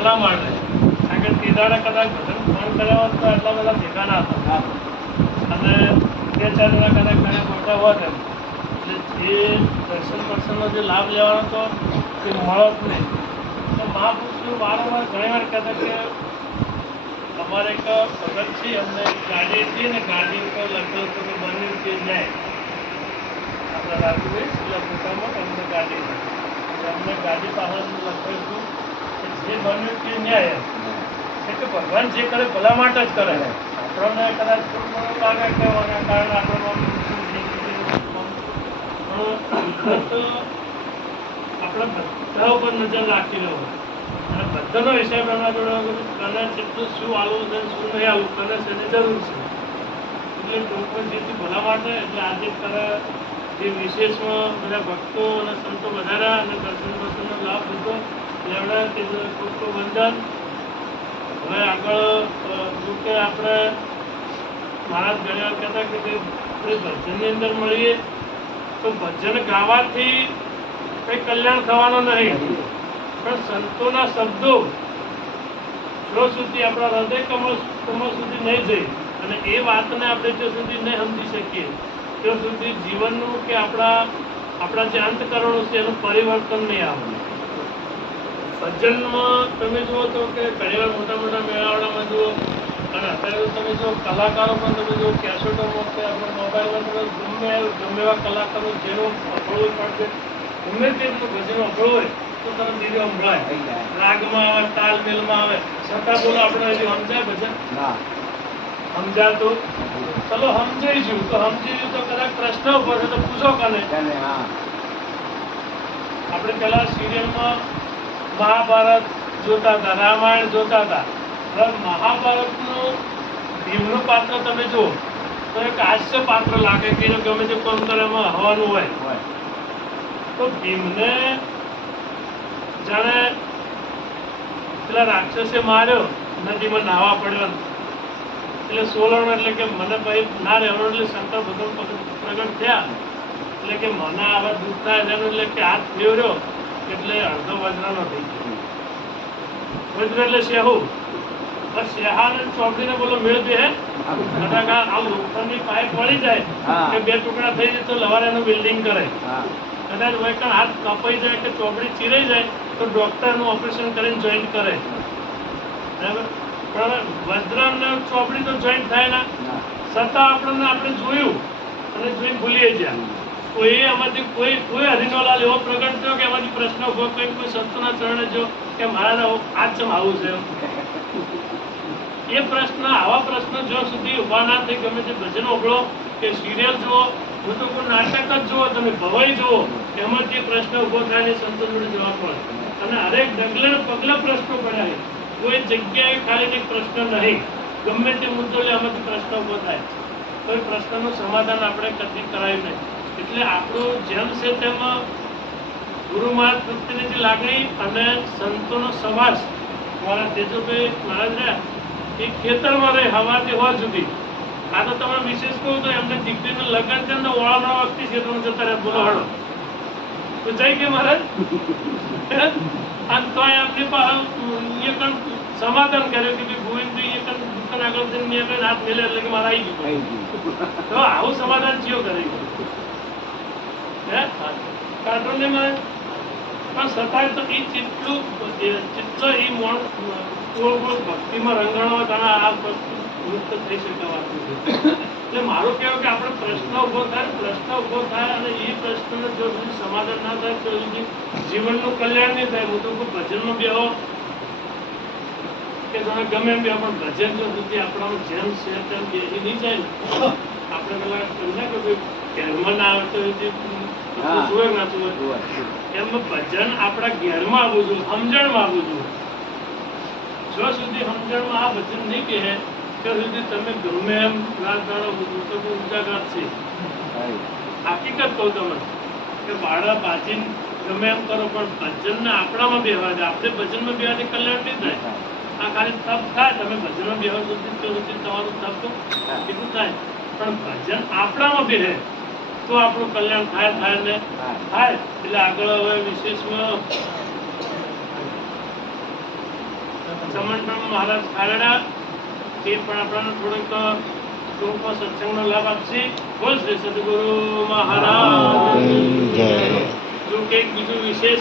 ભલા માટે કારણ કે તે દાડે કદાચ ભજન ફોન કર્યા હોત તો એટલા બધા ભેગા ના હતા અને 2-4 જણા કદાચ ઘણા બોલતા હોત એમ એટલે જે દર્શન પ્રસંગનો જે લાભ લેવાનો હતો તે મળો જ નહીં. તો મહાપુરુષો વારંવાર ઘણી વાર કહેતા કે અમારે એક ભગત છે અમને ગાડી હતી ને ગાડી ઉપર લખેલું હતું કે બન્યું કે ન્યાય આપણા રાજુભાઈ છેલ્લા પોતામાં અમને ગાડી અમને ગાડી પાછળ લખેલું હતું કે જે બન્યું તે ન્યાય એટલે ભગવાન જે કરે ભલા માટે જ કરે. આપણને કદાચ લાગે કે આના કારણે આપણને આપણે બધા ઉપર નજર રાખી રહ્યો અને બધાનો હિસાબ એમના જોડે કને જેટલું શું આવું છે શું નહીં આવું કને શેની જરૂર છે એટલે લોકો જેથી ભલા માટે એટલે આજે કરે જે વિશેષમાં બધા ભક્તો અને સંતો વધાર્યા અને દર્શન દર્શનનો લાભ લીધો લેવડા તે ખૂબ ખૂબ વંદન. હવે આગળ જો કે આપણે મહારાજ ઘણી વાર કહેતા કે ભજનની અંદર મળીએ તો ભજન ગાવાથી કંઈ કલ્યાણ થવાનું નહીં પણ સંતોના શબ્દો જો સુધી આપણા હૃદય કમળ સુધી નહીં જઈ અને એ વાતને આપણે જો સુધી નહીં સમજી શકીએ ત્યાં સુધી જીવનનું કે આપણા જે અંતકરણો છે એનું પરિવર્તન નહીં આવે. ભજનમાં તમે જુઓ તો કે ઘણી વાર મોટા મોટા મેળાવડામાં જુઓ અને અત્યારે તમે જો કલાકારો પણ તમે જો કેસેટોમાં કે આપણે મોબાઈલમાં તમે ગમે એવા કલાકારો જેનું અભળવું પડશે ગમે તેટલું ભજન અભળવું હોય તો તરત ધીરે સંભળાય રાગમાં આવે તાલમેલમાં આવે છતાં બોલો આપણે હજી સમજાય ભજન સમજાતું ચલો સમજાઈશું તો સમજીશું તો કદાચ પ્રશ્ન ઉભો છે તો પૂછો કને. આપણે પેલા સિરિયલમાં મહાભારત જોતા હતા રામાયણ જોતા હતા મહાભારતનું ભીમનું પાત્ર તમે જુઓ તો એક હાસ્ય પાત્ર લાગે કે ગમે તે કામ કરે એમાં હવાનું હોય તો ભીમને જાણે પેલા રાક્ષસે માર્યો નદીમાં નાહવા પડ્યો એટલે સોલણ એટલે કે મને ભાઈ ના રહેવાનું એટલે શંકર ભગવાન પ્રગટ થયા એટલે કે મને આવા દુઃખ થાય છે એટલે કે હાથ ફેર્યો એટલે અડધો વજ્રનો થઈ ગયો. વજ્ર એટલે શેહું શેહાને ચોપડીને બોલો મેળ દે આ લોખંડની પાઇપ વળી જાય કે 2 ટુકડા થઈ જાય તો લવારે એનું બિલ્ડિંગ કરે કદાચ વૈકણ હાથ કપાઈ જાય કે ચોપડી ચીરાઈ જાય તો ડોક્ટરનું ઓપરેશન કરીને જોઈન્ટ કરે બરાબર પણ વજ્ર અને ચોપડી તો જોઈન્ટ થાય ના છતાં આપણે જોયું અને જોઈને ભૂલીએ ગયા. કોઈ એમાંથી કોઈ હરિનોલાલ એવો પ્રગટ થયો કે એમાંથી પ્રશ્ન ઉભો કરીને કોઈ સંતોના ચરણે જો કે મારા આજ ચમ આવું છે એ પ્રશ્ન આવા પ્રશ્ન જ્યાં સુધી ઉભા ના થઈ ગમે તે ભજન ઓગળો કે સિરિયલ જુઓ હું તો કોઈ નાટક જ જુઓ તમે ભવાઈ જુઓ એમાંથી પ્રશ્ન ઉભો થાય ને સંતો જોડે જવાબ મળે અને હરેક ડગલે પગલે પ્રશ્નો પડ્યા કોઈ જગ્યાએ ખાલી પ્રશ્ન નહીં ગમે તે મુદ્દો લે આમાંથી પ્રશ્ન ઉભો થાય કોઈ પ્રશ્નનું સમાધાન આપણે કદી કરાયું નહીં. એટલે આપણું જેમ છે તેમાં ગુરુ મહારાજ પ્રત્યેની જે લાગણી અને સંતોનો સમાજ મારા તેજોભાઈ મહારાજ રહ્યા એ ખેતરમાં રહે હવાથી હોવા સુધી. આ તો તમે વિશેષ કહું તો એમને દીકરીનું લગ્ન છે ને ઓળાના વખતે ખેતરમાં જતા રહ્યા બોલો હળો તો જઈ કે મહારાજ અને તો એમની પાસે સમાધાન કર્યું કે ભાઈ ગોવિંદભાઈ દુકાન આગળ જઈને હાથ મેલે એટલે કે મારા આવી ગયું તો આવું સમાધાન ચિયો કરે કાઢો ને મારે પણ છતાંય તો એ જેટલો એ ભક્તિમાં રંગાણો ઘણા આ મુક્ત થઈ શકાતું એટલે મારું કહેવું કે આપણે પ્રશ્ન ઉભો થાય અને એ પ્રશ્નનો જો સમાધાન ના થાય તો જીવનનું કલ્યાણ નહીં થાય. હું તો કોઈ ભજનમાં બેહો કે તમે ગમે એમ બેહો પણ ભજન જો સુધી આપણામાં જેમ છે તેમ બેસી નહીં જાય ને આપણે પેલા સમજાય કે ભાઈ ઘરમાં ના આવે તો સુવે ના સુવે એમ ભજન આપણા ઘેરમાં આવવું જોઈએ સમજણમાં આવવું જોઈએ. જો સુધી સમજણમાં આ ભજન નહીં કહે ત્યાં સુધી તમે ગમે એમ રાત દાડો ઉજાગર છે. હકીકત કહું તમને કે બાળા બાજીને ગમે એમ કરો પણ ભજનને આપણામાં બેહવા દે. આપણે ભજનમાં બેહવાથી કલ્યાણ નહીં થાય. આ ખાલી તપ થાય તમે ભજનમાં બેહવા સુધી તમારું તપ એટલું થાય પણ ભજન આપણામાં બેહે તો આપણું કલ્યાણ થાય ને થાય. એટલે આગળ હવે વિશેષમાં સમંતમ મહારાજ ખાલડા તે પણ આપણને થોડોક ટૂંકમાં સત્સંગનો લાભ આપશે. બોલ શ્રી સદગુરુ મહારાજ જય. જો કંઈક બીજું વિશેષ